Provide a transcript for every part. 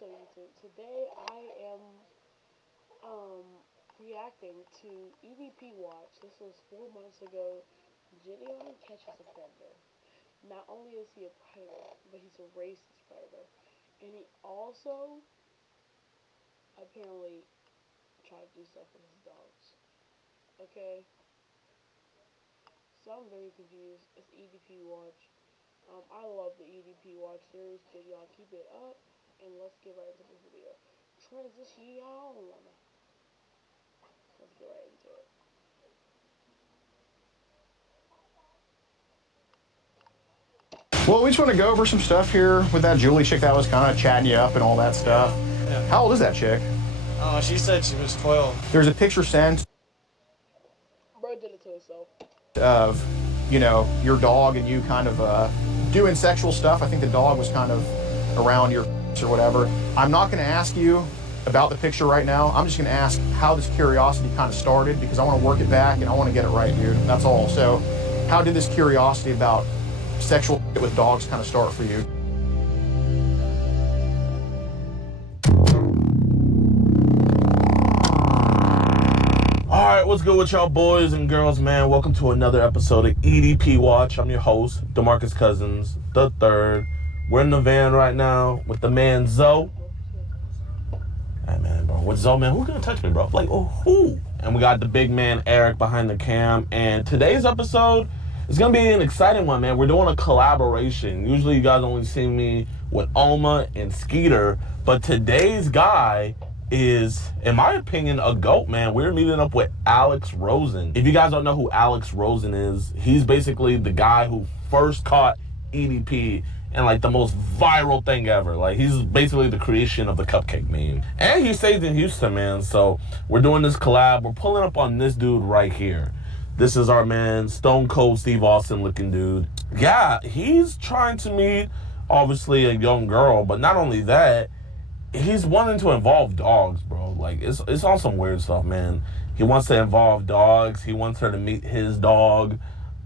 What's up, YouTube? Today I am reacting to EDP Watch. This was 4 months ago. Gideon catches a predator. Not only is he a predator, but he's a racist predator. And he also apparently tried to do stuff with his dogs. Okay? So I'm very confused. It's EDP Watch. I love the EDP Watch series. Gideon, keep it up. And let's get right into this video. Transition. Let's get right into it. Well, we just want to go over some stuff here with that Julie chick that was kind of chatting you up and all that stuff. Yeah. How old is that chick? Oh, she said she was 12. There's a picture sent. Bro did it to himself. Of, your dog and you kind of doing sexual stuff. I think the dog was kind of around your or whatever. I'm not going to ask you about the picture right now. I'm just going to ask how this curiosity kind of started, because I want to work it back and I want to get it right, dude. That's all. So how did this curiosity about sexual with dogs kind of start for you? All right, what's good with y'all boys and girls, man? Welcome to another episode of EDP Watch. I'm your host, DeMarcus Cousins the third. We're in the van right now with the man Zoe. Hey man, bro, with Zoe, man, who's gonna touch me, bro? Like, oh, who? And we got the big man Eric behind the cam. And today's episode is gonna be an exciting one, man. We're doing a collaboration. Usually you guys only see me with Oma and Skeeter, but today's guy is, in my opinion, a GOAT, man. We're meeting up with Alex Rosen. If you guys don't know who Alex Rosen is, he's basically the guy who first caught EDP and like the most viral thing ever. Like, he's basically the creation of the cupcake meme. And he stays in Houston, man. So we're doing this collab. We're pulling up on this dude right here. This is our man, Stone Cold Steve Austin looking dude. Yeah, he's trying to meet, obviously, a young girl, but not only that, he's wanting to involve dogs, bro. Like, it's on some weird stuff, man. He wants to involve dogs. He wants her to meet his dog.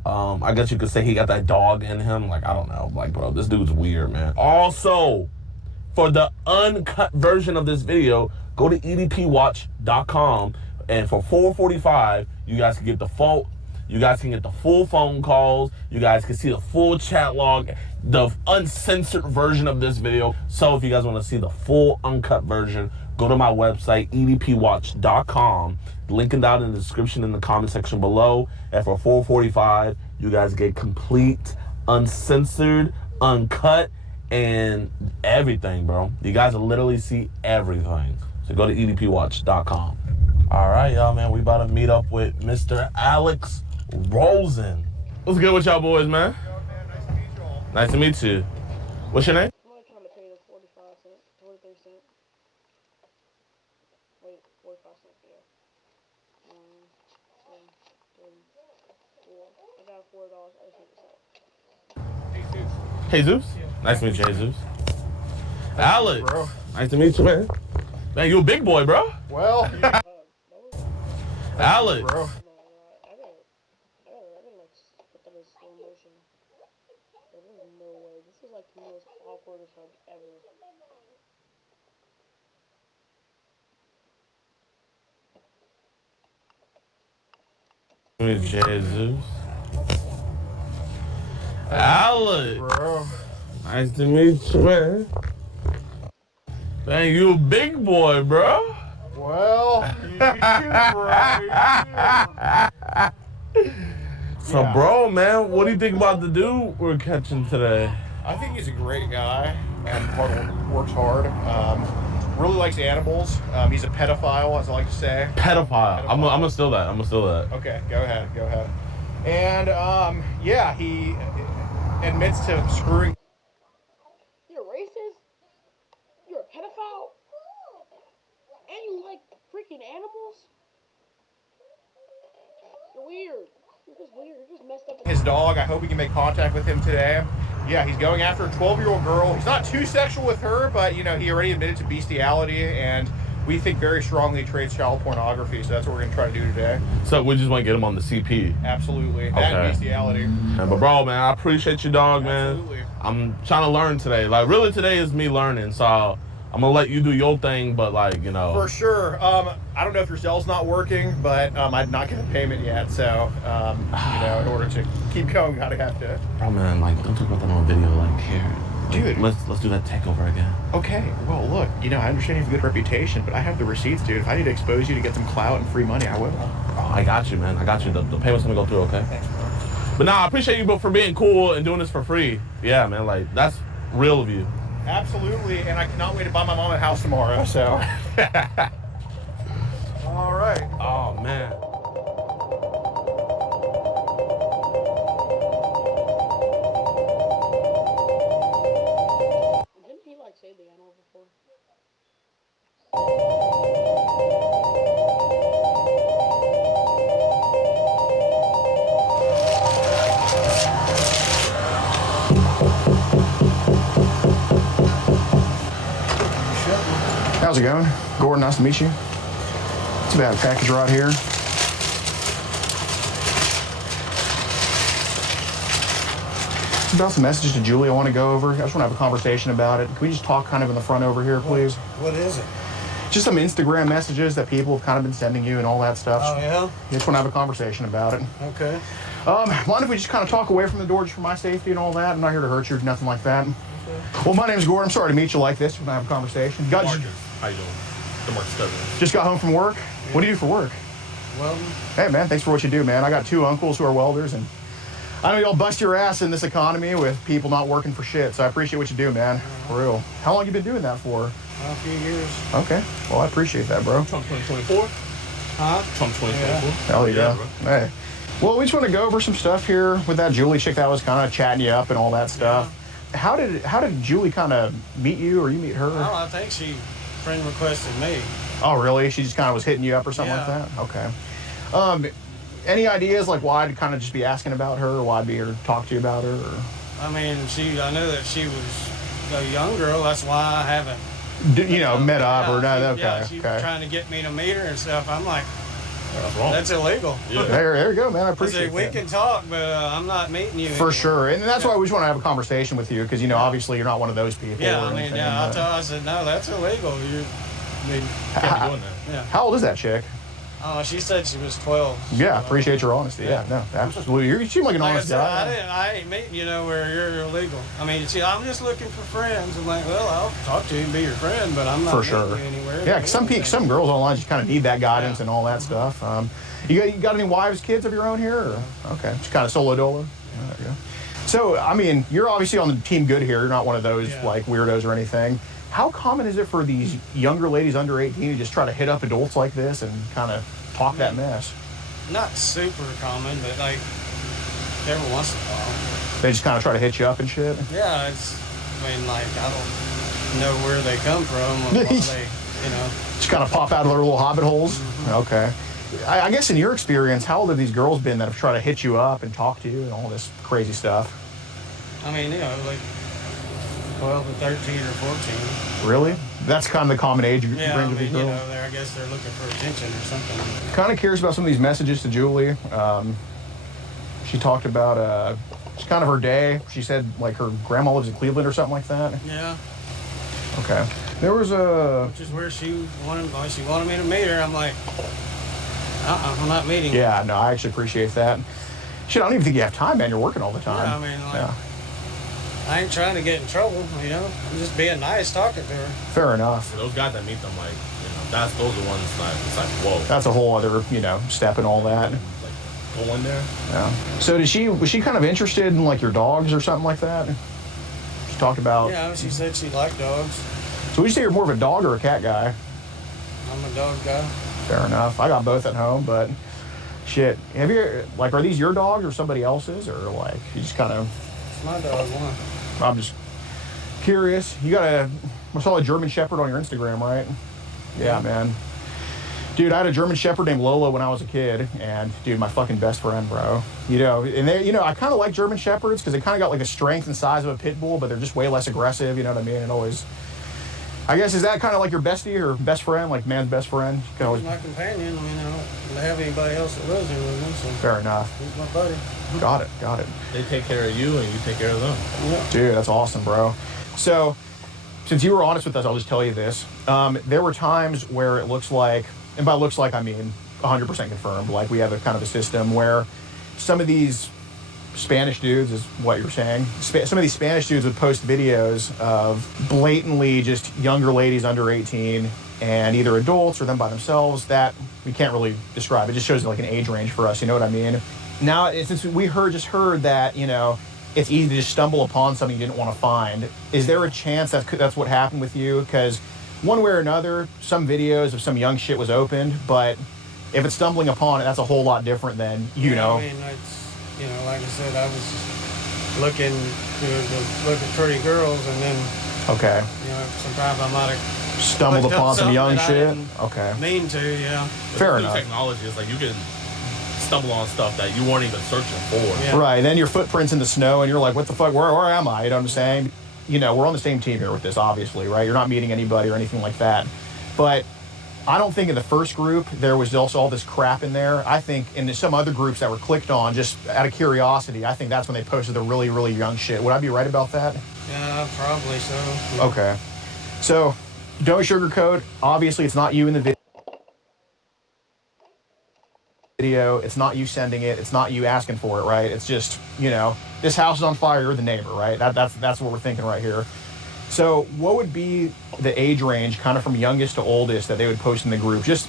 I guess you could say he got that dog in him. Like, I don't know. Like, bro, this dude's weird, man. Also, for the uncut version of this video, go to edpwatch.com, and for $4.45, you guys can get the full, phone calls. You guys can see the full chat log, the uncensored version of this video. So if you guys want to see the full uncut version, go to my website, edpwatch.com. Link it down in the description in the comment section below. And for $4.45, you guys get complete, uncensored, uncut, and everything, bro. You guys will literally see everything. So go to edpwatch.com. All right, y'all, man. We about to meet up with Mr. Alex Rosen. What's good with y'all boys, man? Nice to meet you. What's your name? I'm only trying to pay the 45 cents, 43 cents. Wait, 45 cents, yeah. 1, 2, 3, 4. I got $4. I just need to sell. Jesus? Yeah. Nice to meet you, Jesus. Alex, bro. Nice to meet you, man. Man, you a big boy, bro. Well, Alex. Bro. I gotta like put them in slow motion. There's no way. This is like the most awkwardest hug ever. Jesus. Alex. Bro. Nice to meet you, man. Man, you a big boy, bro. Well, So, yeah. Bro, man, what do you think about the dude we're catching today? I think he's a great guy and works hard. Really likes animals. He's a pedophile, as I like to say. Pedophile. I'm gonna steal that. Okay, go ahead. And yeah, he admits to screwing. You're racist? You're a pedophile? And you like freaking animals? You're weird. You're just weird. You're just messed up. His dog, I hope we can make contact with him today. Yeah, he's going after a 12-year-old girl. He's not too sexual with her, but, he already admitted to bestiality, and we think very strongly he trades child pornography, so that's what we're going to try to do today. So we just want to get him on the CP? Absolutely. Okay. And bestiality. Yeah, but, bro, man, I appreciate you, dog, man. Absolutely. I'm trying to learn today. Like, really, today is me learning, so I'm gonna let you do your thing, but like, you know. For sure. I don't know if your cell's not working, but I'd not get the payment yet. So, in order to keep going, gotta have to. Oh man, like, don't talk about that on video. Like, here, dude. Let's do that takeover again. Okay. Well, look, I understand you have a good reputation, but I have the receipts, dude. If I need to expose you to get some clout and free money, I will. Oh, I got you, man. I got you. The payment's gonna go through, okay? Thanks, bro. But I appreciate you for being cool and doing this for free. Yeah, man. Like, that's real of you. Absolutely, and I cannot wait to buy my mom a house tomorrow, so. All right. Oh, man. Didn't he like say the animal before? How's it going? Gordon, nice to meet you. It's about a package right here. It's about some messages to Julie I want to go over. I just want to have a conversation about it. Can we just talk kind of in the front over here, please? What is it? Just some Instagram messages that people have kind of been sending you and all that stuff. Oh, yeah? Just want to have a conversation about it. Okay. Mind if we just kind of talk away from the door just for my safety and all that? I'm not here to hurt you or nothing like that. Okay. Well, my name's Gordon. I'm sorry to meet you like this. We're going to have a conversation. Marcus, how you doing? DeMarcus Cousins. Just got home from work? Yeah. What do you do for work? Welding. Hey, man, thanks for what you do, man. I got 2 uncles who are welders, and I know y'all bust your ass in this economy with people not working for shit, so I appreciate what you do, man. For real. How long you been doing that for? A few years. Okay. Well, I appreciate that, bro. Trump 2024? Huh? Trump 2024? Yeah. Hell yeah. Hey. Well, we just want to go over some stuff here with that Julie chick that was kind of chatting you up and all that stuff. Yeah. How did Julie kind of meet you, or you meet her? Oh, I think she friend requested me. Oh, really? She just kind of was hitting you up or something like that? Okay. Any ideas like why I'd kind of just be asking about her, or why I'd be here to talk to you about her? Or? I mean, I knew that she was a young girl. That's why I haven't. Met up or not? Okay. Yeah, she's trying to get me to meet her and stuff. I'm like, that's wrong. That's illegal. Yeah. There you go, man. I appreciate it. We can talk, but I'm not meeting you. For sure. And that's why we just want to have a conversation with you, because, obviously you're not one of those people. Yeah, I said, no, that's illegal. You can't be doing that. Yeah. How old is that chick? She said she was 12. Yeah, appreciate your honesty. Yeah, no, absolutely. You seem like an honest guy. I ain't meeting where you're illegal. I mean, I'm just looking for friends. I'm like, well, I'll talk to you and be your friend, but I'm not meeting you anywhere. Yeah, because some girls online just kind of need that guidance and all that stuff. You got any wives, kids of your own here? Or? Okay, just kind of solo dolo. Yeah. There you go. So, I mean, you're obviously on the team good here. You're not one of those like weirdos or anything. How common is it for these younger ladies under 18 to just try to hit up adults like this and kind of talk that mess? Not super common, but like every once in a while. They just kind of try to hit you up and shit? Yeah, I don't know where they come from or why they, Just kind of pop out of their little hobbit holes? Mm-hmm. Okay. I guess in your experience, how old have these girls been that have tried to hit you up and talk to you and all this crazy stuff? I mean, like 12 or 13 or 14. Really? That's kind of the common age range of these girls? I guess they're looking for attention or something. Kind of curious about some of these messages to Julie. She talked about just kind of her day. She said like her grandma lives in Cleveland or something like that. Yeah. Okay. There was a... Which is where she wanted me to meet her. I'm like, I'm not meeting her. Yeah, no, I actually appreciate that. Shit, I don't even think you have time, man. You're working all the time. Yeah, I mean, I ain't trying to get in trouble, I'm just being nice talking to her. Fair enough. For those guys that meet them, like, those are the ones that it's like, whoa. That's a whole other, step and all that. Like, go in there. Yeah. So was she kind of interested in like your dogs or something like that? She talked about... Yeah, she said she liked dogs. So would you say you're more of a dog or a cat guy? I'm a dog guy. Fair enough. I got both at home, but shit. Have you, like, are these your dogs or somebody else's, or like, you just kind of... It's my dog, one. I'm just curious. I saw a German Shepherd on your Instagram, right? Yeah, man. Dude, I had a German Shepherd named Lola when I was a kid, and dude, my fucking best friend, bro. And they, I kind of like German Shepherds because they kind of got like the strength and size of a pit bull, but they're just way less aggressive. You know what I mean? It always... I guess, is that kind of like your bestie or best friend, like man's best friend? He's my companion. I mean, I don't have anybody else that lives here with me, so... Fair enough. He's my buddy. Got it. They take care of you and you take care of them. Yeah. Dude, that's awesome, bro. So, since you were honest with us, I'll just tell you this. There were times where it looks like, and by looks like I mean 100% confirmed, like we have a kind of a system where some of these Spanish dudes, is what you're saying, some of these Spanish dudes would post videos of blatantly just younger ladies under 18 and either adults or them by themselves that we can't really describe. It just shows like an age range for us, you know what I mean? Now, since we just heard that, you know, it's easy to just stumble upon something you didn't want to find. Is there a chance that's what happened with you? Because one way or another, some videos of some young shit was opened, but if it's stumbling upon it, that's a whole lot different than, you know. I mean, it's, you know, like I said, I was looking to look at pretty girls, and then, okay, you know, sometimes I might have stumbled upon some young shit. Okay. Mean to, yeah. Fair enough. Technology is like you can stumble on stuff that you weren't even searching for. Yeah. Right. Then your footprints in the snow, and you're like, what the fuck? Where am I? You know what I'm saying? You know, we're on the same team here with this, obviously, right? You're not meeting anybody or anything like that. But I don't think in the first group there was also all this crap in there. I think in some other groups that were clicked on just out of curiosity, I think that's when they posted the really, really young shit. Would I be right about that? Yeah, probably so. Yeah. Okay. So, don't sugarcoat. Obviously, it's not you in the video. It's not you sending it. It's not you asking for it, right? It's just, you know, this house is on fire. You're the neighbor, right? That's what we're thinking right here. So what would be the age range kind of from youngest to oldest that they would post in the group? Just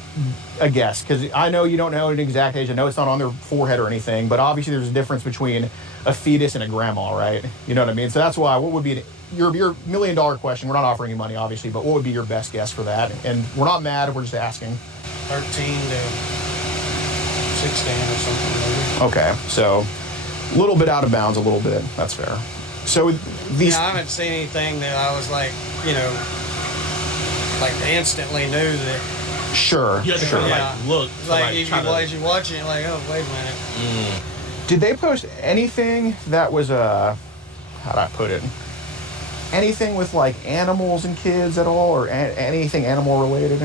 a guess, because I know you don't know an exact age. I know it's not on their forehead or anything, but obviously there's a difference between a fetus and a grandma, right? You know what I mean? So that's why, what would be your $1 million question? We're not offering you money, obviously, but what would be your best guess for that? And we're not mad. We're just asking. 13 to 16 or something, maybe. Okay, so a little bit out of bounds, a little bit. That's fair. So these... Yeah, I haven't seen anything that I was like, you know, like instantly knew that. Sure, you have to sure. kind of like look. Like if you watch it, like, oh, wait a minute. Did they post anything that was how'd I put it? Anything with like animals and kids at all, or anything animal related?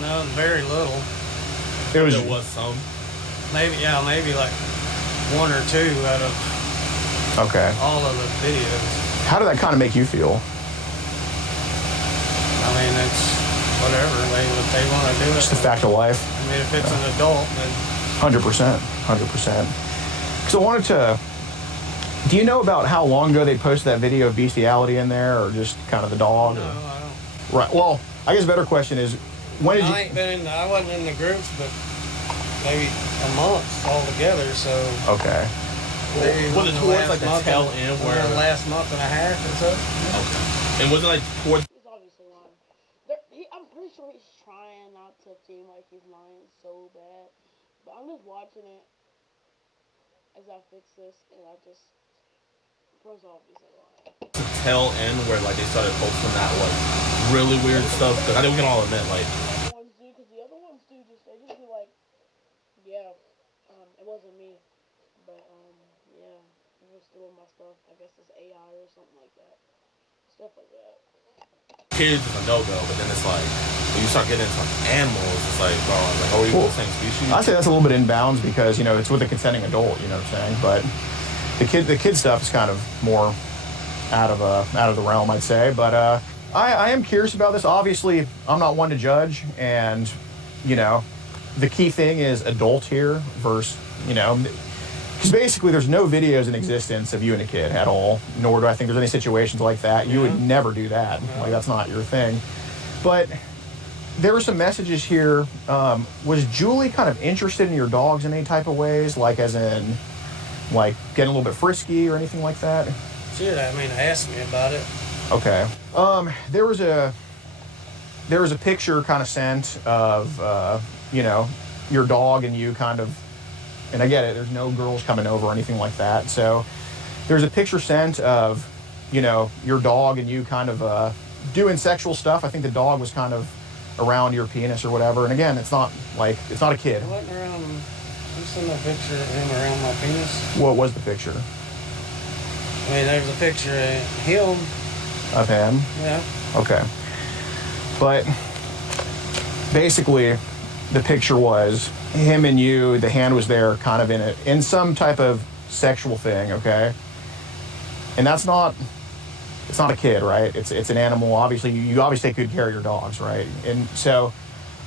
No, very little. There was some. Maybe like one or two out of all of the videos. How did that kind of make you feel? I mean, it's whatever. If they want to do it. Just a fact of life. I mean, if it's an adult, then... 100%. 100%. So I wanted to... Do you know about how long ago they posted that video of bestiality in there, or just kind of the dog? No, I don't. Right. Well, I guess a better question is, when did you... I wasn't in the groups, but maybe a month altogether, so... Okay. Maybe was it towards like the tail end where... The last month and a half or so. Okay. And was it like towards... He's obviously lying. I'm pretty sure he's trying not to seem like he's lying so bad. But I'm just watching it as I fix this, and I just... Bro's obviously lying. The tail end where like they started posting that like really weird stuff, because I think we can all admit like... Because the other ones do they just be like, yeah, it wasn't me. But, yeah, it was doing my stuff. I guess it's AI or something like that. Stuff like that. Kids is a no-go, but then it's like, when you start getting into animals, it's like, bro, like, are we the same species? I'd say that's a little bit in bounds because, you know, it's with a consenting adult, you know what I'm saying? But the kid stuff is kind of more out of the realm, I'd say. But I am curious about this. Obviously, I'm not one to judge, and, you know, the key thing is adult here versus, you know, because basically there's no videos in existence of you and a kid at all, nor do I think there's any situations like that. You would never do that. Like, that's not your thing. But there were some messages here. Was Julie kind of interested in your dogs in any type of ways? Like, as in, like, getting a little bit frisky or anything like that? She did, asked me about it. Okay. There was a picture kind of sent of, you know, your dog and you kind of, and I get it, there's no girls coming over or anything like that. So there's a picture sent of, you know, your dog and you kind of doing sexual stuff. I think the dog was kind of around your penis or whatever. And again, it's not a kid. It wasn't around, you sent a picture of him around my penis. What was the picture? I mean, there's a picture of him. Of him? Yeah. Okay. But basically, the picture was him and you, the hand was there kind of in some type of sexual thing, okay? And that's not it's not a kid, right? It's an animal. Obviously, you obviously take good care of your dogs, right? And so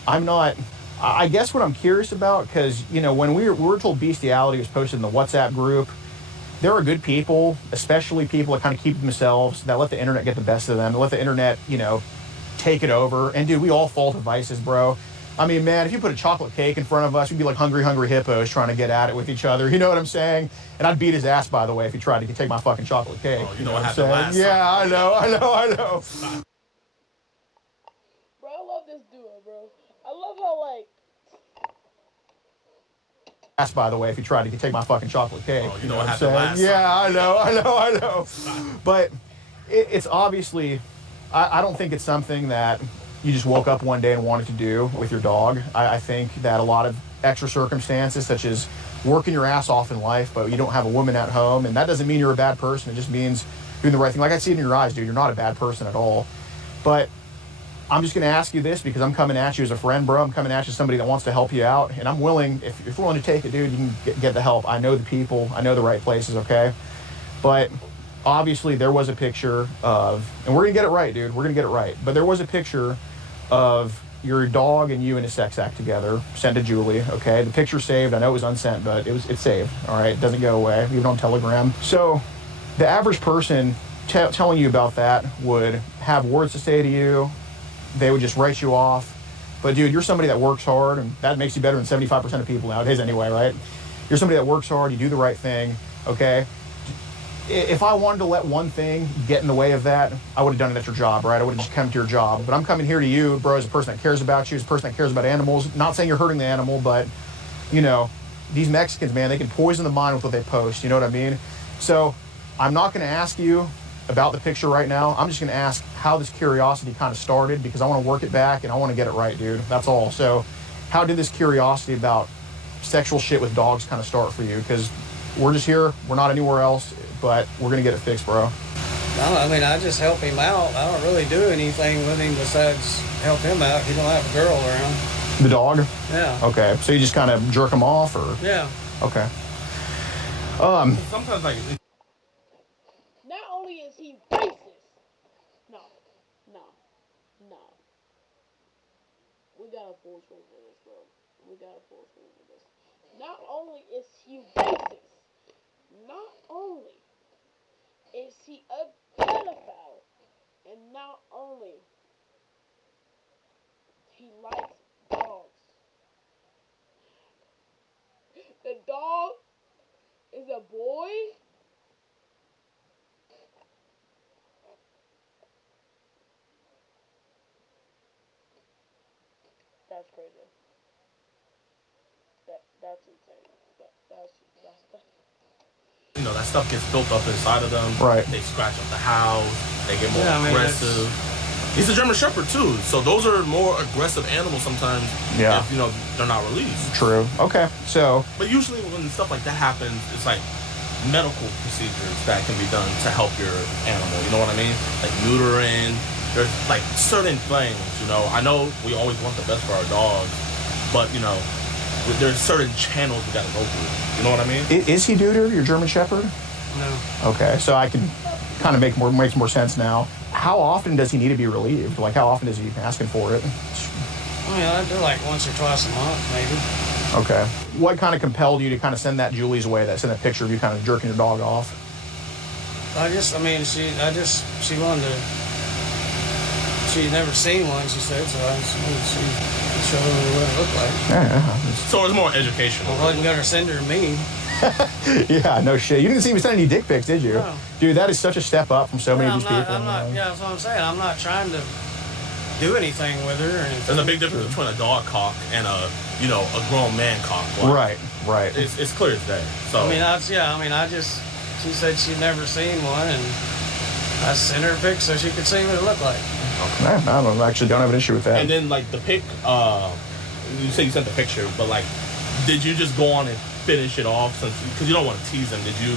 I'm not, I guess what I'm curious about, because, you know, when we were told bestiality was posted in the WhatsApp group, there are good people, especially people that kind of keep themselves, that let the internet get the best of them, that let the internet, you know, take it over. And dude, we all fall to vices, bro. I mean, man, if you put a chocolate cake in front of us, we'd be like hungry hippos trying to get at it with each other. You know what I'm saying? And I'd beat his ass, by the way, if he tried to take my fucking chocolate cake. Oh, you know what happened last Yeah, time. I know. Bro, I love this duo, bro. I love how, like... Ass, by the way, if he tried to take my fucking chocolate cake. Oh, you know what happened last time. Yeah, I know. But it's obviously, I don't think it's something that you just woke up one day and wanted to do with your dog. I think that a lot of extra circumstances, such as working your ass off in life, but you don't have a woman at home, and that doesn't mean you're a bad person. It just means doing the right thing. Like I see it in your eyes, dude. You're not a bad person at all. But I'm just going to ask you this because I'm coming at you as a friend, bro. I'm coming at you as somebody that wants to help you out, and I'm willing, if you're willing to take it, dude, you can get the help. I know the people. I know the right places, okay? But obviously there was a picture of, and we're going to get it right, dude. We're going to get it right. But there was a picture of your dog and you in a sex act together, sent to Julie, okay? The picture's saved. I know it was unsent, but it's saved, all right? It doesn't go away, even on Telegram. So the average person telling you about that would have words to say to you. They would just write you off. But dude, you're somebody that works hard, and that makes you better than 75% of people nowadays anyway, right? You're somebody that works hard, you do the right thing, okay? If I wanted to let one thing get in the way of that, I would have done it at your job, right? I would have just come to your job. But I'm coming here to you, bro, as a person that cares about you, as a person that cares about animals. Not saying you're hurting the animal, but, you know, these Mexicans, man, they can poison the mind with what they post, you know what I mean? So I'm not going to ask you about the picture right now. I'm just going to ask how this curiosity kind of started, because I want to work it back and I want to get it right, dude. That's all. So how did this curiosity about sexual shit with dogs kind of start for you? Because we're just here. We're not anywhere else, but we're going to get it fixed, bro. No, I mean, I just help him out. I don't really do anything with him besides help him out. He don't have a girl around. The dog? Yeah. Okay. So you just kind of jerk him off, or? Yeah. Okay. Sometimes, like... Not only is he racist. No. We gotta force range for this, bro. We gotta force range for this. Not only is he racist, not only is he a pedophile, and not only he likes dogs. The dog is a boy. That's crazy. That's insane. That's You know, that stuff gets built up inside of them. Right. They scratch up the house. They get more Yeah, I mean, aggressive. He's a German Shepherd too, so those are more aggressive animals sometimes. Yeah. If, you know, they're not released. True. Okay. So. But usually when stuff like that happens, it's like medical procedures that can be done to help your animal. You know what I mean? Like neutering. There's like certain things, you know. I know we always want the best for our dogs, but you know, there's certain channels we gotta go through. You know what I mean? Is he neutered, your German Shepherd? No. Okay, so I can kind of makes more sense now. How often does he need to be relieved? Like, how often is he asking for it? I mean, I do like once or twice a month, maybe. Okay. What kind of compelled you to kind of send that Julie's way, send that picture of you kind of jerking your dog off? She wanted to, she'd never seen one, she said, so I just wanted to show her what it looked like. Yeah. So it's more educational. I wasn't going to send her me. Yeah, no shit. You didn't see me send any dick pics, did you? No. Dude, that is such a step up from so many of these people. Yeah, that's what I'm saying. I'm not trying to do anything with her or anything. There's a big difference between a dog cock and a grown man cock. Right. It's clear as day. So She said she'd never seen one, and I sent her a pic so she could see what it looked like. Okay. I actually don't have an issue with that. And then like the pic, you say you sent the picture, but like, did you just go on and finish it off because you don't want to tease them? Did you,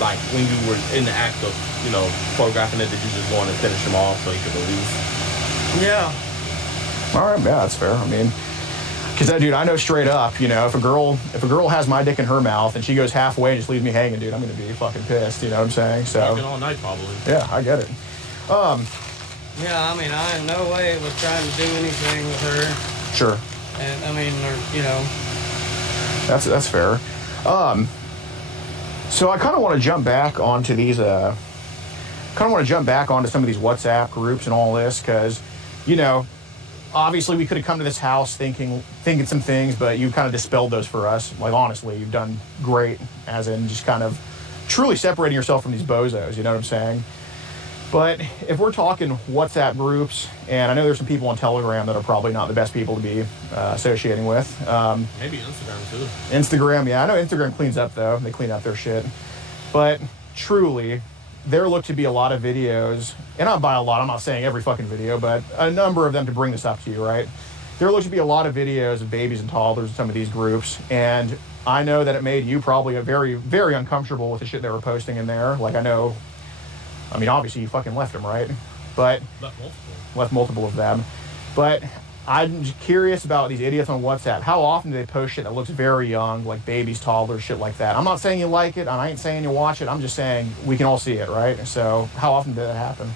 like, when you were in the act of, you know, photographing it, did you just go on and finish them off so you could release? Yeah. All right, yeah, that's fair. I mean, Because, dude, I know straight up, if a girl has my dick in her mouth and she goes halfway and just leaves me hanging, dude, I'm going to be fucking pissed, you know what I'm saying? So, talking all night, probably. Yeah, I get it. Yeah, I mean, I in no way was trying to do anything with her. Sure. And, I mean, That's fair. So I kind of want to jump back onto these, some of these WhatsApp groups and all this, because, obviously we could have come to this house thinking some things, but you kind of dispelled those for us. Like, honestly, you've done great, as in just kind of truly separating yourself from these bozos, you know what I'm saying? But if we're talking WhatsApp groups, and I know there's some people on Telegram that are probably not the best people to be associating with. Maybe Instagram too. Instagram, yeah. I know Instagram cleans up, though. They clean up their shit. But truly, there look to be a lot of videos, and not by a lot, I'm not saying every fucking video, but a number of them to bring this up to you, right? There look to be a lot of videos of babies and toddlers in some of these groups, and I know that it made you probably a very, very uncomfortable with the shit they were posting in there. Like, obviously you fucking left them, right? But left multiple of them. But I'm just curious about these idiots on WhatsApp. How often do they post shit that looks very young, like babies, toddlers, shit like that? I'm not saying you like it, and I ain't saying you watch it. I'm just saying we can all see it, right? So how often did that happen?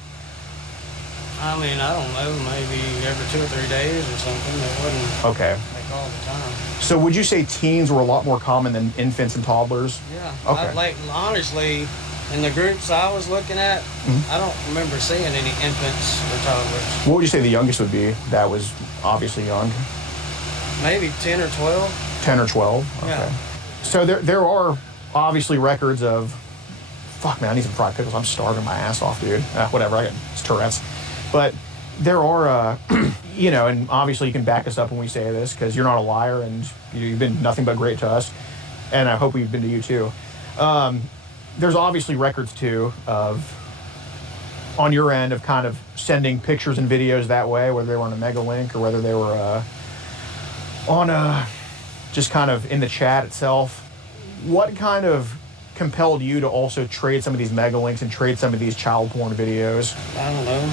I mean, I don't know, maybe every 2 or 3 days or something. It wouldn't okay. like all the time. So would you say teens were a lot more common than infants and toddlers? Yeah. Okay. Honestly, in the groups I was looking at, I don't remember seeing any infants or toddlers. What would you say the youngest would be that was obviously young? Maybe 10 or 12. 10 or 12? Okay. Yeah. So there are obviously records of... Fuck, man, I need some fried pickles. I'm starving my ass off, dude. Whatever, it's Tourette's. But there are, and obviously you can back us up when we say this, because you're not a liar, and you've been nothing but great to us. And I hope we've been to you, too. There's obviously records, too, of, on your end, of kind of sending pictures and videos that way, whether they were on a mega link or whether they were on just kind of in the chat itself. What kind of compelled you to also trade some of these mega links and trade some of these child porn videos? I don't know.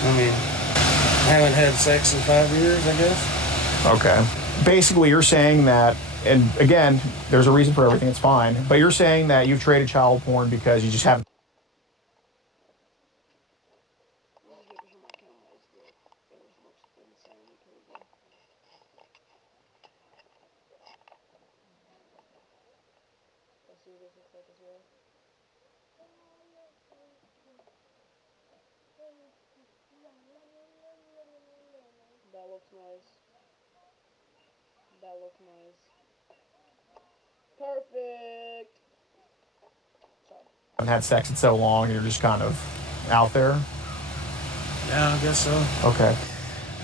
I mean, I haven't had sex in 5 years, I guess. Okay. Basically, you're saying that, and again, there's a reason for everything, it's fine, but you're saying that you've traded child porn because you just haven't... Let's see what this looks like as well. That looks nice. That looks nice. Perfect. Sorry. haven't had sex in so long, and you're just kind of out there? Yeah, I guess so. Okay.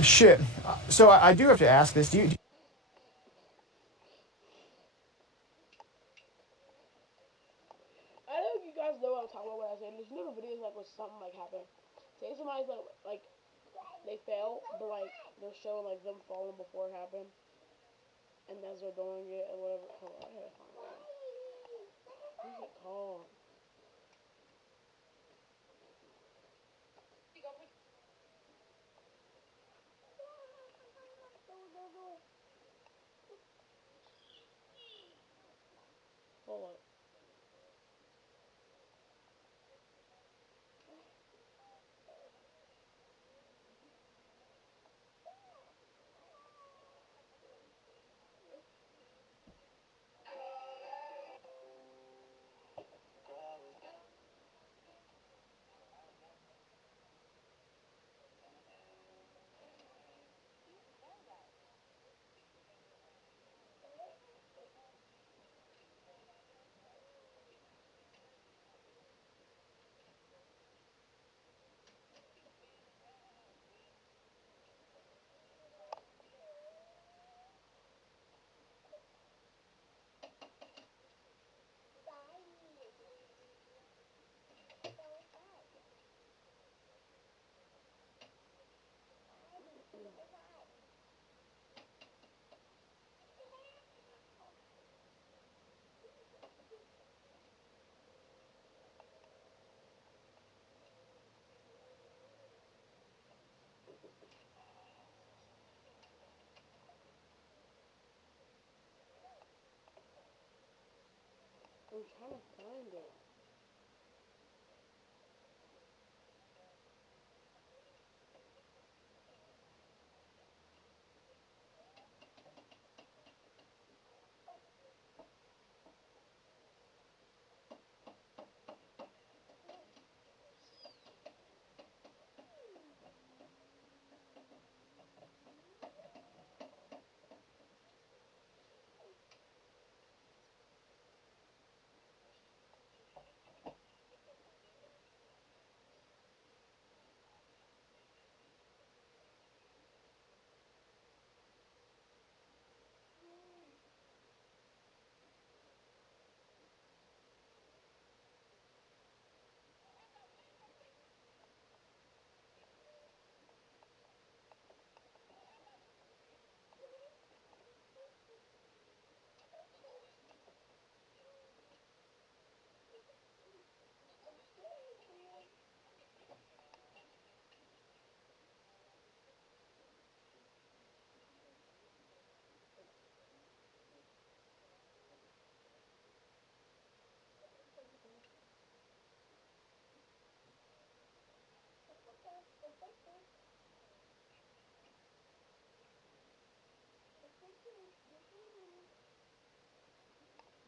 Shit. So I do have to ask this. Do you... I don't know if you guys know what I'm talking about when I say there's little videos like when something like happened. Say somebody's like they fell, but like they're showing like them falling before it happened, and as they're doing it and whatever. Hold on, I gotta find it. What's it called? Hold on. trying to find it.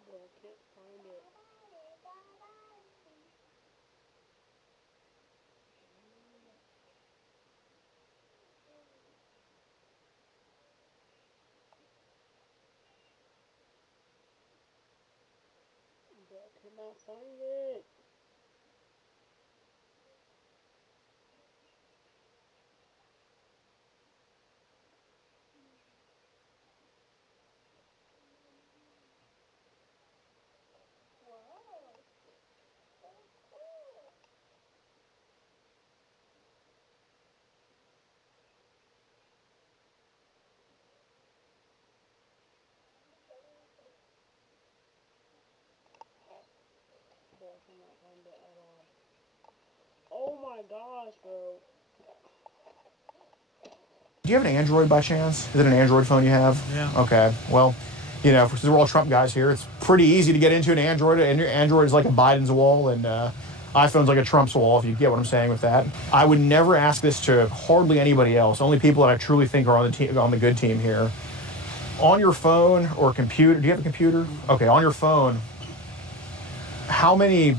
But I can't find it. But I cannot find it. But I cannot find it at all. Oh my gosh, bro. Do you have an Android by chance? Is it an Android phone you have? Yeah. Okay. Well, you know, since we're all Trump guys here, it's pretty easy to get into an Android. And Android is like a Biden's wall, and iPhone's like a Trump's wall, if you get what I'm saying with that. I would never ask this to hardly anybody else. Only people that I truly think are on the team, on the good team here. On your phone or computer, do you have a computer? Okay, on your phone, how many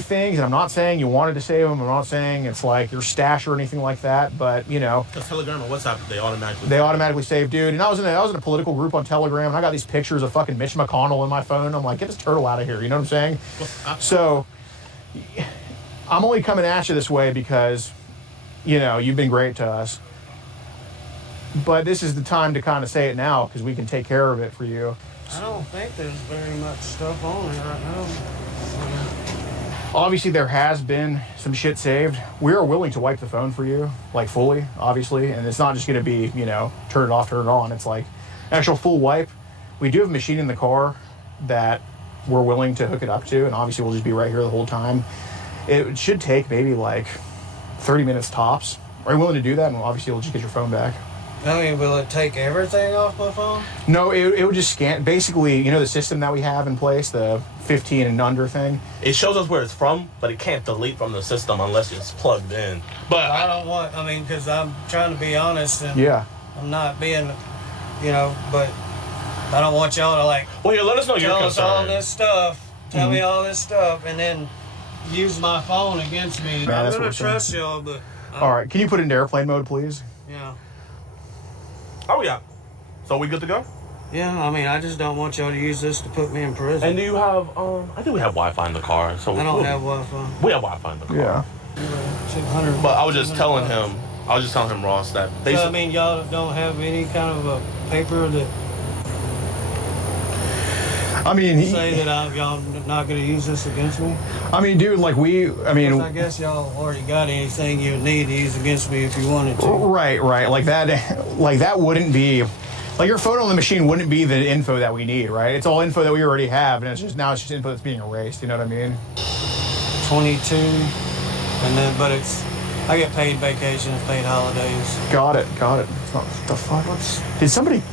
things, and I'm not saying you wanted to save them, I'm not saying it's like your stash or anything like that, but, you know. Because Telegram and WhatsApp, they automatically save, dude. And I was in a political group on Telegram, and I got these pictures of fucking Mitch McConnell in my phone. I'm like, get this turtle out of here, you know what I'm saying? So, I'm only coming at you this way because, you know, you've been great to us. But this is the time to kind of say it now, because we can take care of it for you. I don't think there's very much stuff on it right now. Obviously, there has been some shit saved. We are willing to wipe the phone for you, like fully, obviously. And it's not just going to be, you know, turn it off, turn it on. It's like actual full wipe. We do have a machine in the car that we're willing to hook it up to. And obviously, we'll just be right here the whole time. It should take maybe like 30 minutes tops. Are you willing to do that? And obviously, you'll just get your phone back. I mean, will it take everything off my phone? No, it would just scan. Basically, you know the system that we have in place, the 15 and under thing? It shows us where it's from, but it can't delete from the system unless it's plugged in. But I don't want, I mean, because I'm trying to be honest. And yeah. I'm not being, you know, but I don't want y'all to like. Well, yeah, let us know your tell us concern. all this stuff, tell me all this stuff, and then use my phone against me. Man, I'm going to trust y'all, but. All right, can you put it into airplane mode, please? Yeah. Oh, yeah. So we good to go? Yeah, I mean, I just don't want y'all to use this to put me in prison. And do you have, I think we have Wi-Fi in the car. So I don't have Wi-Fi. We have Wi-Fi in the car. Yeah. 200. But I was just telling him, Ross, that basically. So, I mean, y'all don't have any kind of a paper that I mean, say that y'all not going to use this against me? I mean, dude, like I guess y'all already got anything you need to use against me if you wanted to. Right. Like that wouldn't be, like your photo on the machine wouldn't be the info that we need, right? It's all info that we already have, and it's just info that's being erased. You know what I mean? 22, and then I get paid vacations, paid holidays. Got it. It's not the fuck.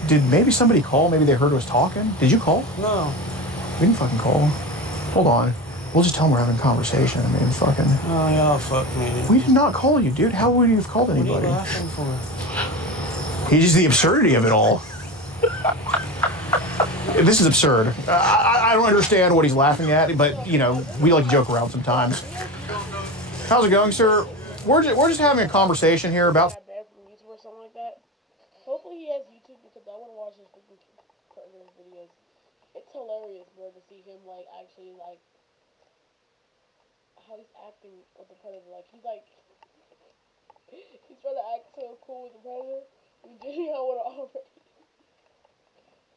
Did maybe somebody call? Maybe they heard us talking. Did you call? No. We didn't fucking call. Hold on. We'll just tell him we're having a conversation. I mean, fucking. Oh, y'all fuck me. We did not call you, dude. How would you have called anybody? What are you laughing for? He's just the absurdity of it all. This is absurd. I don't understand what he's laughing at, but, you know, we like to joke around sometimes. How's it going, sir? We're just having a conversation here about... bad from YouTube or something like that. Hopefully he has YouTube because I want to watch his freaking predator videos. It's hilarious, bro, to see him, like, actually, like, how he's acting with the predator. Like, he's trying to act so cool with the predator. We didn't know what already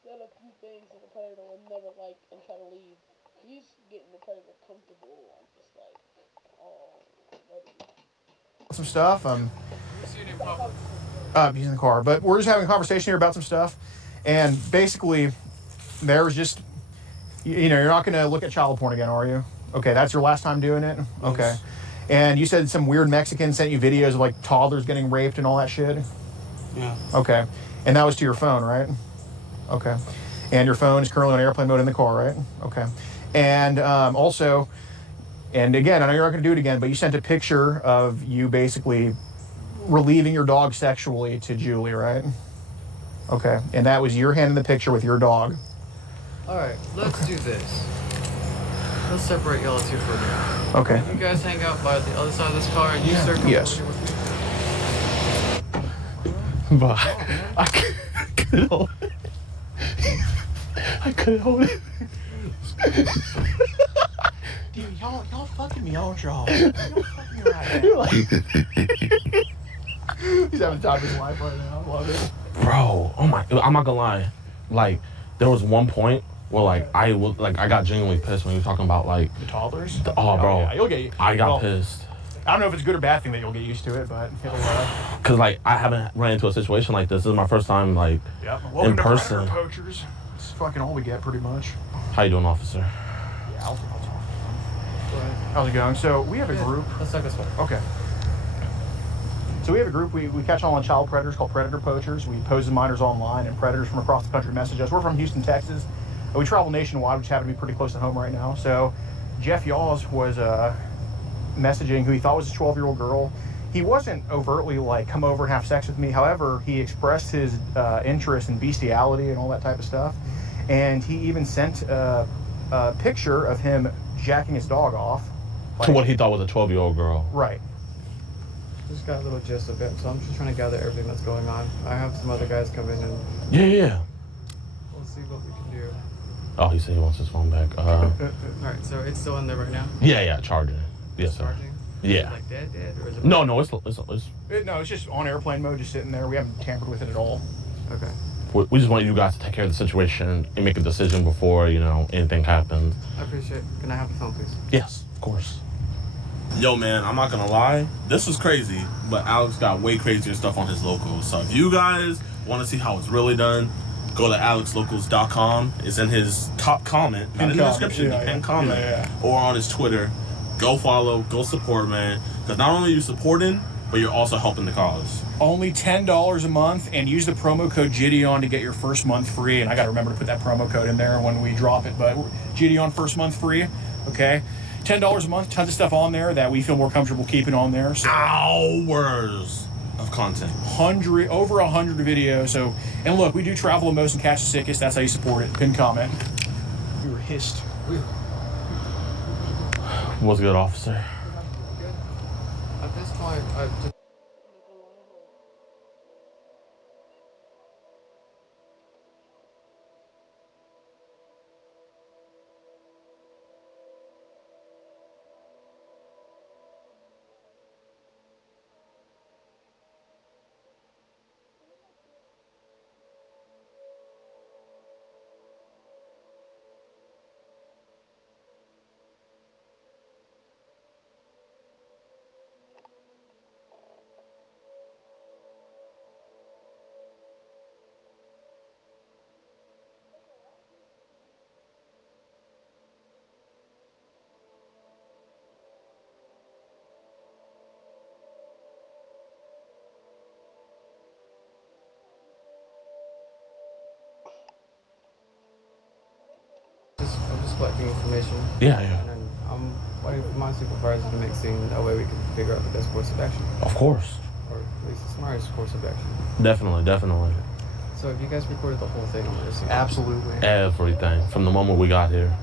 done a few things that the predator would never like and try to leave. He's getting the predator comfortable. I'm just like, oh, buddy. Some stuff. He's in the car, but we're just having a conversation here about some stuff, and basically, there was just, you know, you're not going to look at child porn again, are you? Okay, that's your last time doing it. Okay, and you said some weird Mexican sent you videos of like toddlers getting raped and all that shit. Yeah. Okay, and that was to your phone, right? Okay, and your phone is currently on airplane mode in the car, right? Okay, and also. And again, I know you're not going to do it again, but you sent a picture of you basically relieving your dog sexually to Julie, right? Okay. And that was your hand in the picture with your dog. All right, let's do this. Let's separate y'all two for a minute. Okay. You guys hang out by the other side of this car and you start coming Yes. over here with me. But I couldn't hold it. I couldn't hold it. Dude, y'all fucking me, aren't y'all? Y'all fucking me right now. He's having the time of his life right now. I love it. Bro, oh my, I'm not gonna lie. Like, there was one point where I got genuinely pissed when you were talking about like The toddlers? Oh, bro. Yeah, you'll get. I got pissed. I don't know if it's a good or bad thing that you'll get used to it, but it'll. Cause like I haven't ran into a situation like this. This is my first time like Welcome in to person. Predator Poachers. It's fucking all we get, pretty much. How you doing, officer? Yeah, I'll talk. How's it going? So we have a group. Let's talk this way. Okay. So we have a group, we catch online child predators called Predator Poachers. We pose as minors online, and predators from across the country message us. We're from Houston, Texas. We travel nationwide, which happen to be pretty close to home right now. So Jeff Yaws was messaging who he thought was a 12-year-old girl. He wasn't overtly like, come over and have sex with me. However, he expressed his interest in bestiality and all that type of stuff. And he even sent a picture of him jacking his dog off. To what he thought was a 12-year-old girl. Right. Just got a little gist of it, so I'm just trying to gather everything that's going on. I have some other guys come in and Yeah. we'll see what we can do. Oh, he said he wants his phone back. Alright, so it's still in there right now? Yeah, charging. Yes, sir. Charging? Yeah. Is it like dead, or is it... No, it's No, it's just on airplane mode, just sitting there. We haven't tampered with it at all. Okay. we just want you guys to take care of the situation and make a decision before, you know, anything happens. I appreciate it. Can I have the phone, please? Yes, of course. Yo, man, I'm not gonna lie. This was crazy, but Alex got way crazier stuff on his locals. So if you guys want to see how it's really done, go to alexlocals.com. It's in his top comment, not in the description, the pinned comment, or on his Twitter. Go follow, go support, man. Because not only are you supporting, but you're also helping the cause. Only $10 a month, and use the promo code Gideon to get your first month free. And I got to remember to put that promo code in there when we drop it. But Gideon, first month free, okay? $10 a month, tons of stuff on there that we feel more comfortable keeping on there. So Hours of content. Over 100 videos. So, and look, we do travel the most and catch the sickest. That's how you support it. Pin comment. We were hissed. What's good, officer? Good. At this point, I've just... collecting information. Yeah. And then I'm waiting for my supervisor to make scene. That way we can figure out the best course of action. Of course. Or at least the smartest course of action. Definitely. So have you guys recorded the whole thing on the receiver? Absolutely. Everything from the moment we got here.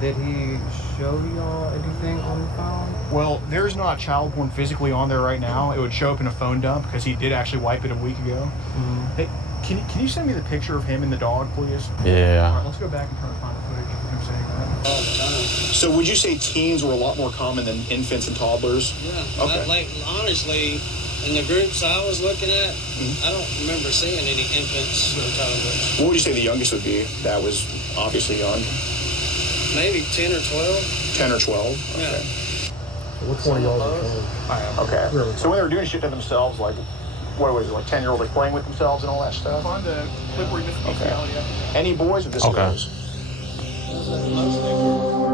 Did he show y'all anything on the phone? Well, there's not child porn physically on there right now. It would show up in a phone dump because he did actually wipe it a week ago. Mm-hmm. Hey, can you send me the picture of him and the dog, please? Yeah. All right, let's go back and try to find the footage of him saying that. All the time. So would you say teens were a lot more common than infants and toddlers? Yeah. Okay. Like, honestly, in the groups I was looking at, I don't remember seeing any infants or toddlers. What would you say the youngest would be? That was obviously young. Maybe 10 or 12. 10 or 12? Yeah. Okay. Which one of y'all is in charge? Okay. Really? So when they were doing shit to themselves, like, what was it, like 10-year-olds like playing with themselves and all that stuff? On the clip where he missed the bestiality after that. Any boys or just Okay. girls? Mostly were.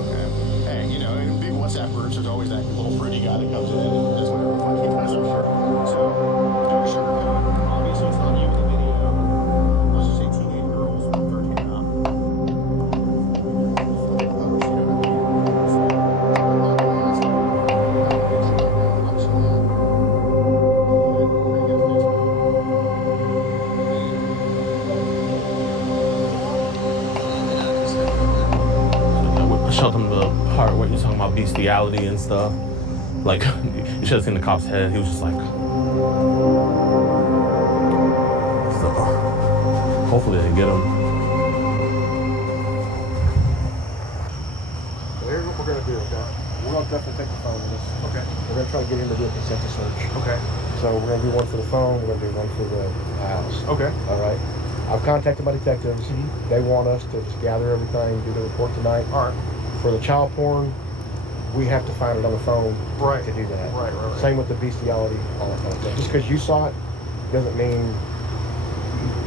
Okay. Hey, you know, in big WhatsApp groups, there's always that little fruity guy that comes in and does whatever the fuck he does, I'm sure. So, don't sugarcoat it. Obviously, it's not you in the video. Let's just say teenage girls, 13 and up. I showed him the part where you're talking about bestiality and stuff. Like, you should have seen the cop's head. He was just like. So, hopefully they get him. Here's what we're going to do, okay? We're going to definitely take the phone with us. Okay. We're going to try to get him to do a consensus search. Okay. So we're going to do one for the phone, we're going to do one for the house. Okay. All right? I've contacted my detectives. They want us to just gather everything, do the report tonight. All right. For the child porn, we have to find it on the phone Right. to do that. Right. Same with the bestiality, all that kind of stuff. Just because you saw it doesn't mean,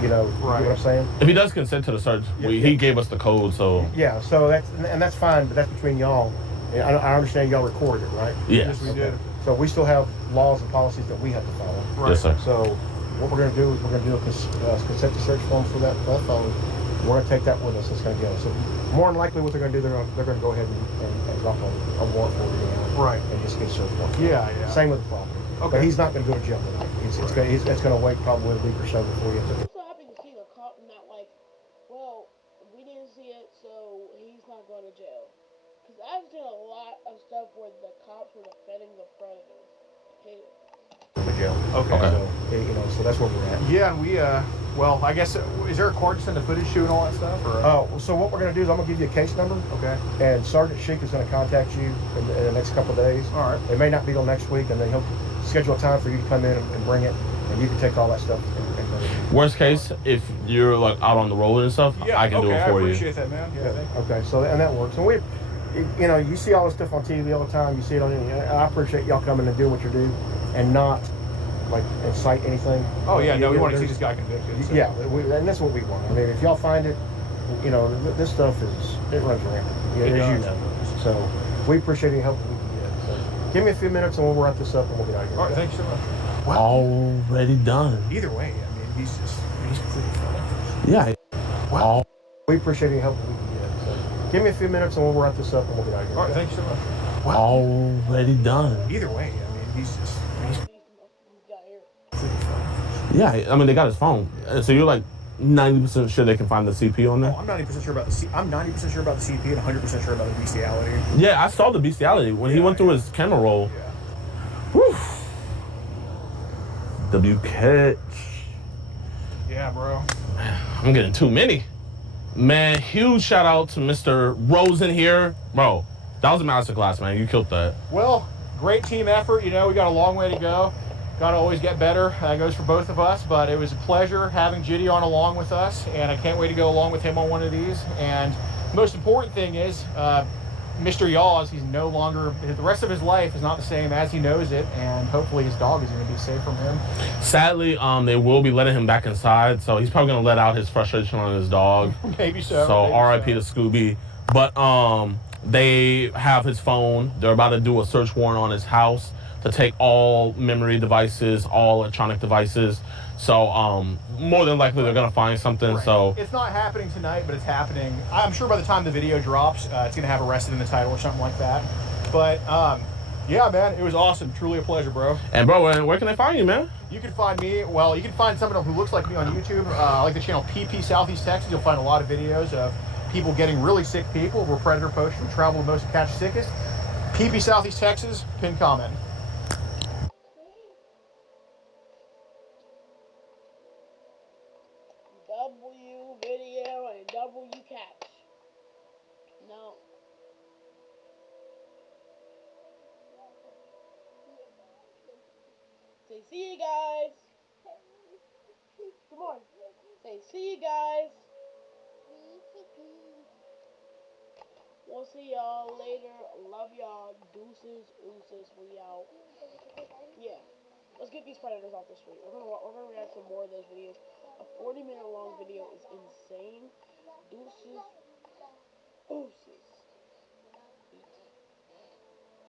you know, you Right. know what I'm saying? If he does consent to the search, he gave us the code, so. Yeah, so that's fine, but that's between y'all. And I understand y'all recorded it, right? Yes. We did. So we still have laws and policies that we have to follow. Right. Yes, sir. So what we're going to do is we're going to do a consent to search form for that phone. We're going to take that with us. It's going to go. So more than likely, what they're going to do, they're going to go ahead and drop a warrant for you, Right. and just get search warrant. Yeah. Same with the property. Okay. But he's not going to go to jail tonight. It's going to wait probably a week or so before you have to. I'm so happy to see the cop not like, well, we didn't see it, so he's not going to jail. Because I've seen a lot of stuff where the cops were defending the predators. I hate it. To jail. Okay. So you know, so that's where we're at. Yeah, and we, well, I guess, is there a court to send the footage to and all that stuff? Or? So what we're going to do is I'm going to give you a case number. Okay. And Sergeant Sheik is going to contact you in the next couple of days. All right. It may not be till next week, and then he'll schedule a time for you to come in and bring it, and you can take all that stuff and bring it. Worst case, if you're like out on the road and stuff, Yeah, I can do it for I you. appreciate that, man. Yeah, thank you. Okay, so and that works. And we, you know, you see all this stuff on TV all the time. You see it on. I appreciate y'all coming and doing what you do, and not like incite anything. Oh, yeah, no, we want to see there's- this guy convicted. So. Yeah, and that's what we want. I mean, if y'all find it, you know, this stuff it runs rampant. It as you does. know. So we appreciate any help we can get. So give me a few minutes and we'll wrap this up and we'll get out of here. All right, thank you so much. Already done. Either way, I mean, he's completely fine. Yeah. Wow. We appreciate any help we can get. So give me a few minutes and we'll wrap this up and we'll get out of here. All right, thank you so much. Already done. Either way, I mean, he's Got here. Yeah, I mean, they got his phone. So you're like 90% sure they can find the CP on there? I'm 90% sure about the I'm 90% sure about the CP and 100% sure about the bestiality. Yeah, I saw the bestiality when he went through his camera roll. Yeah. Whew. W catch. Yeah, bro. I'm getting too many. Man, huge shout out to Mr. Rosen here. Bro, that was a masterclass, man. You killed that. Well, great team effort. You know, we got a long way to go. Got to always get better. That goes for both of us. But it was a pleasure having Jitty on along with us, and I can't wait to go along with him on one of these. And the most important thing is, Mr. Yaws, he's no longer, the rest of his life is not the same as he knows it, and hopefully his dog is going to be safe from him. Sadly, they will be letting him back inside, so he's probably gonna let out his frustration on his dog. Maybe so. So maybe R.I.P. to Scooby. But they have his phone. They're about to do a search warrant on his house to take all memory devices, all electronic devices. So more than likely they're gonna find something. Right. So it's not happening tonight, but it's happening. I'm sure by the time the video drops, it's gonna have arrested in the title or something like that. But yeah, man, it was awesome. Truly a pleasure, bro. And bro, where can they find you, man? You can find me. Well, you can find someone who looks like me on YouTube. Like the channel PP Southeast Texas. You'll find a lot of videos of people getting really sick people. We're predator poachers. We travel the most to catch the sickest. PP Southeast Texas. Pin comment. W video and W catch. No. Say see you guys. Come on. Say see you guys. We'll see y'all later. Love y'all. Deuces, ooses. We out. Yeah. Let's get these predators off the street. We're gonna react to more of those videos. A 40-minute long video is insane. Deuces, ooses.